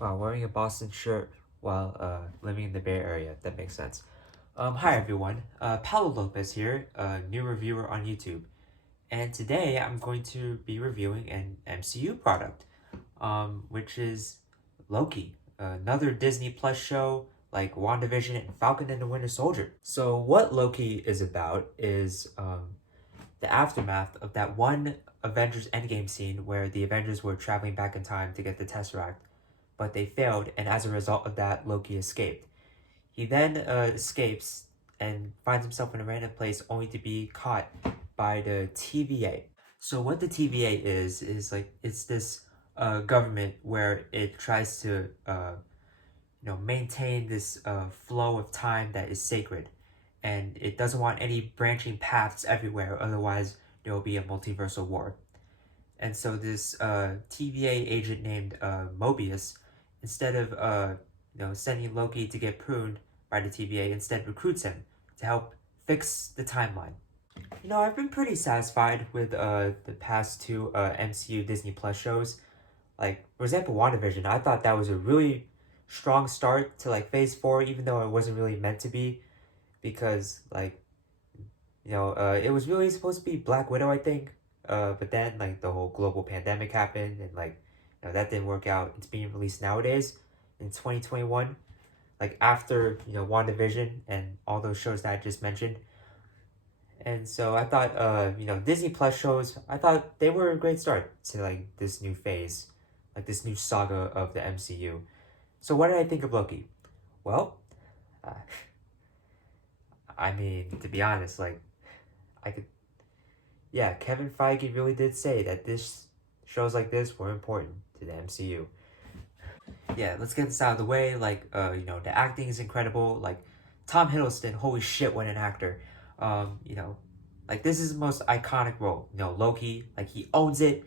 Wow, wearing a Boston shirt while living in the Bay Area. That makes sense. Hi everyone. Paulo Lopez here, a new reviewer on YouTube, and today I'm going to be reviewing an MCU product, which is Loki, another Disney Plus show like WandaVision and Falcon and the Winter Soldier. So what Loki is about is the aftermath of that one Avengers Endgame scene where the Avengers were traveling back in time to get the Tesseract, but they failed, and as a result of that, Loki escaped. He then escapes and finds himself in a random place only to be caught by the TVA. So what the TVA is like it's this government where it tries to maintain this flow of time that is sacred, and it doesn't want any branching paths everywhere. Otherwise, there will be a multiversal war. And so this TVA agent named Mobius, instead of sending Loki to get pruned by the TVA, instead recruits him to help fix the timeline. I've been pretty satisfied with the past two MCU Disney Plus shows. Like, for example, WandaVision. I thought that was a really strong start to like Phase 4, even though it wasn't really meant to be, because it was really supposed to be Black Widow, I think. But then like the whole global pandemic happened, and that didn't work out. It's being released nowadays in 2021, like after WandaVision and all those shows that I just mentioned. And so I thought Disney Plus shows, I thought they were a great start to like this new phase, like this new saga of the MCU. So what did I think of Loki? Well, uh, I mean, to be honest, like I could yeah, Kevin Feige really did say that this shows like this were important to the MCU. Yeah, let's get this out of the way. The acting is incredible. Like Tom Hiddleston, holy shit, what an actor. This is the most iconic role. Loki, like he owns it,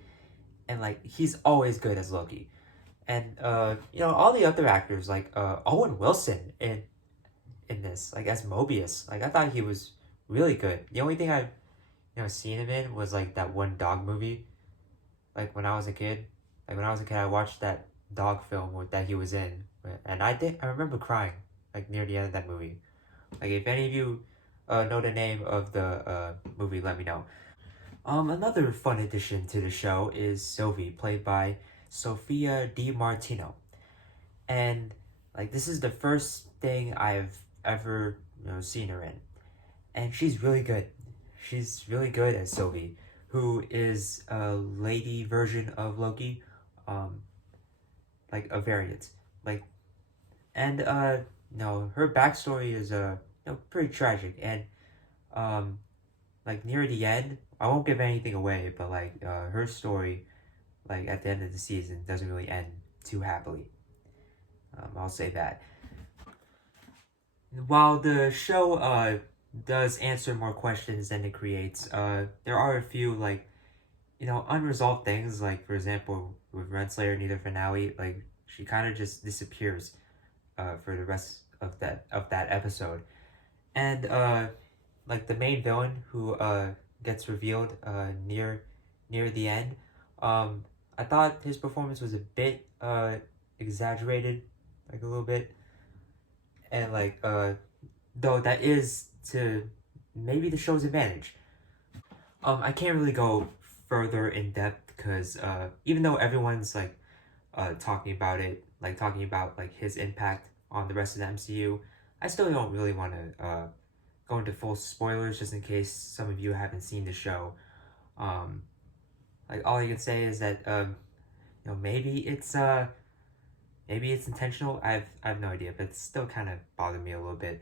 and like he's always good as Loki. And all the other actors like Owen Wilson in this, like as Mobius, like I thought he was really good. The only thing I've seen him in was like that one dog movie. Like when I was a kid, I watched that dog film that he was in, and I remember crying like near the end of that movie. Like if any of you know the name of the movie, let me know. Another fun addition to the show is Sophie, played by Sophia Di Martino, and like this is the first thing I've ever seen her in, and she's really good. She's really good as Sylvie, who is a lady version of Loki, um, like a variant. Like and no, her backstory is pretty tragic, and um like near the end, I won't give anything away, but like her story, like at the end of the season, doesn't really end too happily. I'll say that. While the show does answer more questions than it creates, there are a few like unresolved things. Like for example, with Renslayer near the finale, like she kind of just disappears for the rest of that episode, and like the main villain who gets revealed near the end, I thought his performance was a bit exaggerated, like a little bit, and though that is to maybe the show's advantage. I can't really go further in depth because even though everyone's like talking about it, like talking about like his impact on the rest of the MCU, I still don't really want to go into full spoilers just in case some of you haven't seen the show. Um, like all I can say is that maybe it's intentional. I have no idea, but it still kind of bothered me a little bit.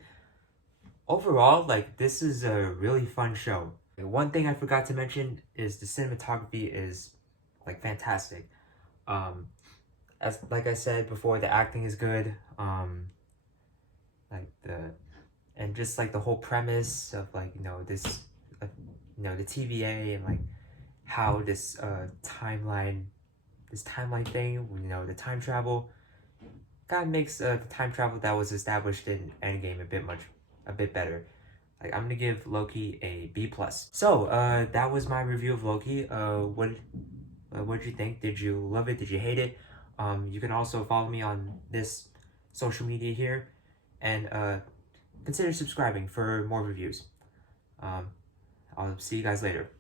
Overall, like this is a really fun show. One thing I forgot to mention is the cinematography is like fantastic. Um, as like I said before, the acting is good. Like the and just like the whole premise of like uh, the TVA and like how this timeline thing, the time travel, kind of makes the time travel that was established in Endgame a bit better. Like I'm gonna give Loki a B plus. So that was my review of Loki. What did you think? Did you love it? Did you hate it? You can also follow me on this social media here, and consider subscribing for more reviews. I'll see you guys later.